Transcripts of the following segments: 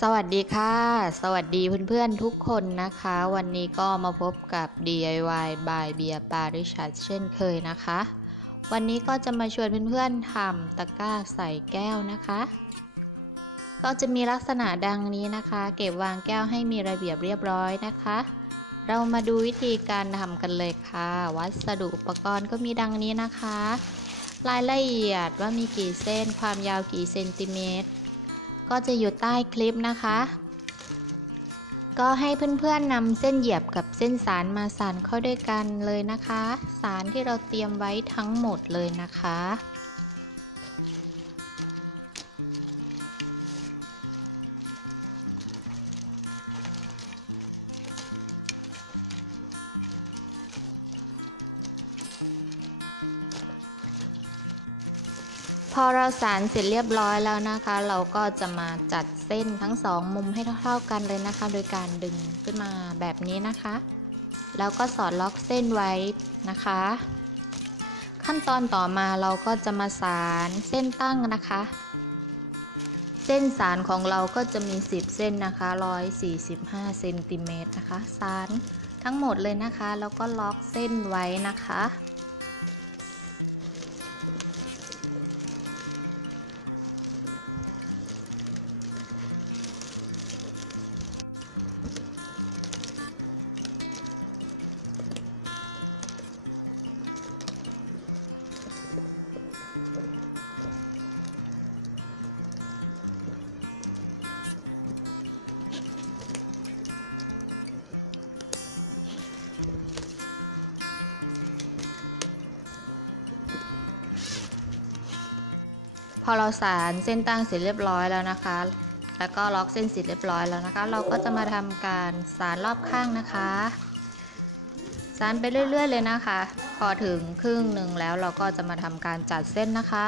สวัสดีค่ะ สวัสดีเพื่อนๆทุกคนนะคะ วันนี้ก็มาพบกับ DIY by เบียร์ปาริชัดเช่นเคยนะคะ วันนี้ก็จะมาชวนเพื่อนๆทำตะกร้าใส่แก้วนะคะ ก็จะมีลักษณะดังนี้นะคะ เก็บวางแก้วให้มีระเบียบเรียบร้อยนะคะ เรามาดูวิธีการทำกันเลยค่ะ วัสดุอุปกรณ์ก็มีดังนี้นะคะ รายละเอียดว่ามีกี่เส้นความยาวกี่เซนติเมตร ก็จะอยู่ใต้คลิปนะคะ ก็ให้เพื่อนๆนำเส้นเหยียบกับเส้นสารมาสานเข้าด้วยกันเลยนะคะ สารที่เราเตรียมไว้ทั้งหมดเลยนะคะ พอเราสารเสร็จเรียบร้อยแล้วนะคะ เราก็จะมาจัดเส้นทั้งสองมุมให้เท่าๆกันเลยนะคะ โดยการดึงขึ้นมาแบบนี้นะคะ แล้วก็สอดล็อกเส้นไว้นะคะ ขั้นตอนต่อมาเราก็จะมาสารเส้นตั้งนะคะ เส้นสารของเราก็จะมี 10 เส้นนะคะ145เซนติเมตรนะคะ สารทั้งหมดเลยนะคะ แล้วก็ล็อกเส้นไว้นะคะ พอเราสารเส้นตั้งเสร็จเรียบร้อยแล้วนะคะ แล้วก็ล็อกเส้นเสร็จเรียบร้อยแล้วนะคะ เราก็จะมาทำการสารรอบข้างนะคะ สารไปเรื่อยๆเลยนะคะ พอถึงครึ่งหนึ่งแล้วเราก็จะมาทำการจัดเส้นนะคะ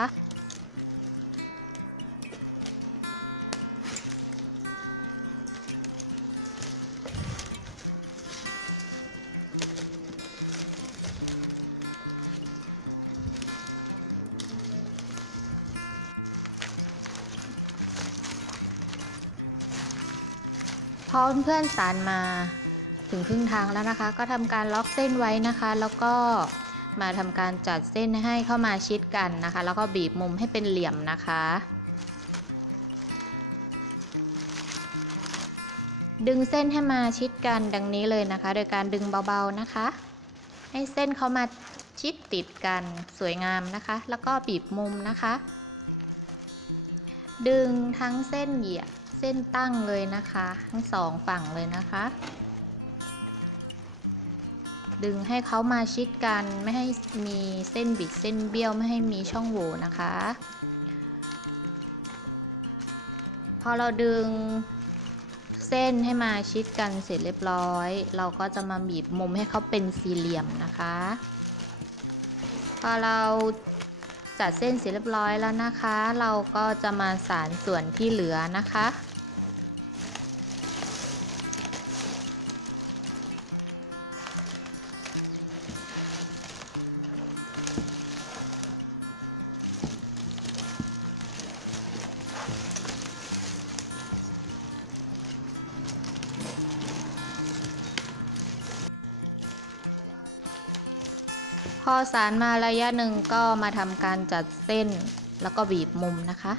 อเพื่อนๆสารมาถึงครึ่งทางแล้วนะคะ ก็ทำการล็อกเส้นไว้นะคะ แล้วก็มาทำการจัดเส้นให้เข้ามาชิดกันนะคะ แล้วก็บีบมุมให้เป็นเหลี่ยมนะคะ ดึงเส้นให้มาชิดกันดังนี้เลยนะคะ โดยการดึงเบาๆนะคะ ให้เส้นเขามาชิดติดกันสวยงามนะคะ แล้วก็บีบมุมนะคะ ดึงทั้งเส้นเหยียบ เส้นตั้งเลยนะคะ ทั้งสองฝั่งเลยนะคะ ดึงให้เขามาชิดกันไม่ให้มีเส้นบิดเส้นเบี้ยวไม่ให้มีช่องโหว่นะคะ พอเราดึงเส้นให้มาชิดกันเสร็จเรียบร้อย เราก็จะมาบีบมุมให้เขาเป็นสี่เหลี่ยมนะคะ พอเราจัดเส้นเสร็จเรียบร้อยแล้วนะคะ เราก็จะมาสารส่วนที่เหลือนะคะ พอสารมาระยะหนึ่งก็มาทำการจัดเส้นแล้วก็บีบมุมนะคะ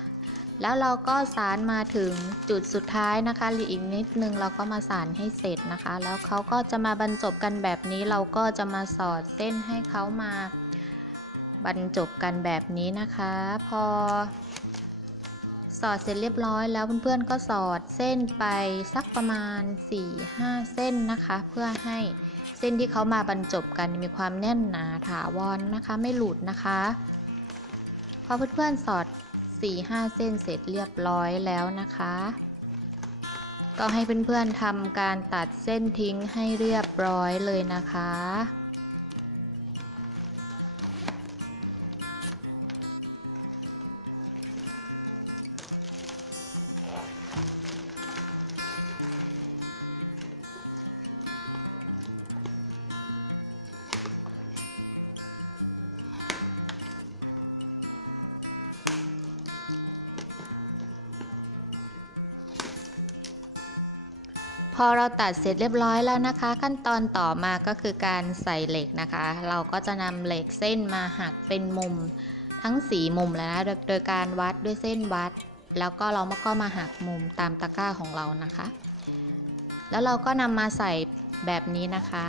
แล้วเราก็สารมาถึงจุดสุดท้ายนะคะหรืออีกนิดนึงเราก็มาสารให้เสร็จนะคะ แล้วเขาก็จะมาบรรจบกันแบบนี้ เราก็จะมาสอดเส้นให้เขามาบรรจบกันแบบนี้นะคะ พอ สอดเสร็จเรียบร้อยแล้วเพื่อนๆก็สอดเส้นไปสักประมาณ 4-5 เส้นนะคะ เพื่อให้ เส้นที่เขามาบรรจบกันมีความแน่นหนาถาวรนนะคะ ไม่หลุดนะคะ พอเพื่อนๆสอด 4-5 เส้นเสร็จเรียบร้อยแล้วนะคะ ก็ให้เพื่อนๆทำการตัดเส้นทิ้งให้เรียบร้อยเลยนะคะ พอเราตัดเสร็จเรียบร้อยแล้วนะคะ ขั้นตอนต่อมาก็คือการใส่เหล็กนะคะ เราก็จะนำเหล็กเส้นมาหักเป็นมุมทั้งสีมุมแล้วนะโดยโดยการวัดด้วยเส้นวัด แล้วก็เราก็มาหักมุมตามตะกร้าของเรานะคะ แล้วเราก็นำมาใส่แบบนี้นะคะ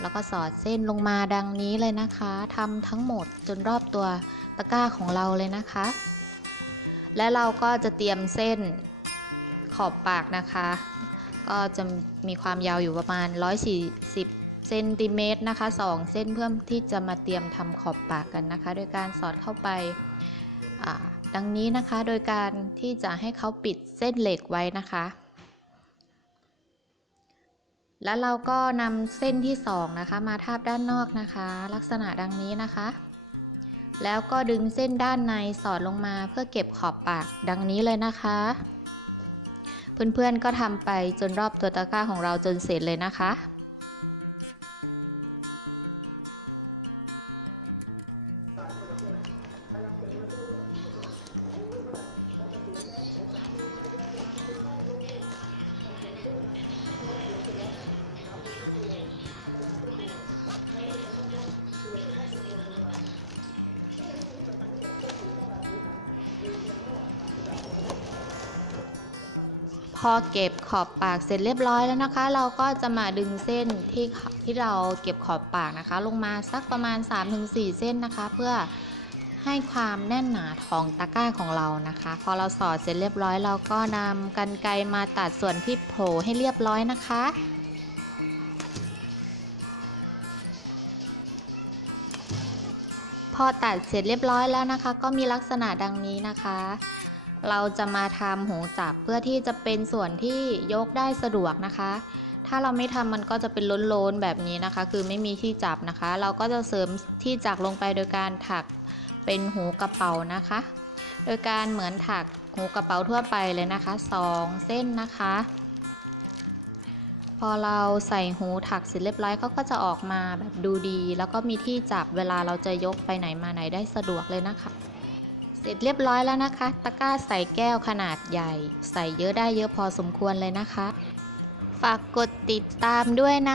แล้วก็สอดเส้นลงมาดังนี้เลยนะคะทำทั้งหมดจนรอบตัวตะกร้าของเราเลยนะคะ และเราก็จะเตรียมเส้น ขอบปากนะคะ ก็จะมีความยาวอยู่ประมาณ 140เซนติเมตรนะคะ 2 เส้นเพื่อที่จะมาเตรียมทำขอบปากกันนะคะ โดยการสอดเข้าไปดังนี้นะคะ โดยการที่จะให้เขาปิดเส้นเหล็กไว้นะคะ แล้วเราก็นำเส้นที่ 2 นะคะ มาทาบด้านนอกนะคะ ลักษณะดังนี้นะคะแล้วก็ดึงเส้นด้านในสอดลงมาเพื่อเก็บขอบปากดังนี้เลยนะคะ เพื่อนๆก็ทำไปจนรอบตัวตะกร้าของเราจนเสร็จเลยนะคะ พอเก็บขอบปากเสร็จเรียบร้อยแล้วนะคะ เราก็จะมาดึงเส้นที่ที่เราเก็บขอบปากนะคะ ลงมาสักประมาณ 3-4 เส้นนะคะ เพื่อให้ความแน่นหนาของตะกร้าของเรานะคะ พอเราสอดเสร็จเรียบร้อย เราก็นำกันไกรมาตัดส่วนที่โผล่ให้เรียบร้อยนะคะ พอตัดเสร็จเรียบร้อยแล้วนะคะ ก็มีลักษณะดังนี้นะคะ เราจะมาทำหูจับเพื่อที่จะเป็นส่วนที่ยกได้สะดวกนะคะ ถ้าเราไม่ทำมันก็จะเป็นล้นๆแบบนี้นะคะ คือไม่มีที่จับนะคะ เราก็จะเสริมที่จักรลงไปโดยการถักเป็นหูกระเป๋านะคะ โดยการเหมือนถักหูกระเป๋าทั่วไปเลยนะคะสองเส้นนะคะ พอเราใส่หูถักเสร็จเรียบร้อยเขาก็จะออกมาแบบดูดี แล้วก็มีที่จับเวลาเราจะยกไปไหนมาไหนได้สะดวกเลยนะคะ เสร็จเรียบร้อยแล้วนะคะ ตะกร้าใส่แก้วขนาดใหญ่ ใส่เยอะได้เยอะพอสมควรเลยนะคะ ฝากกดติดตามด้วยนะ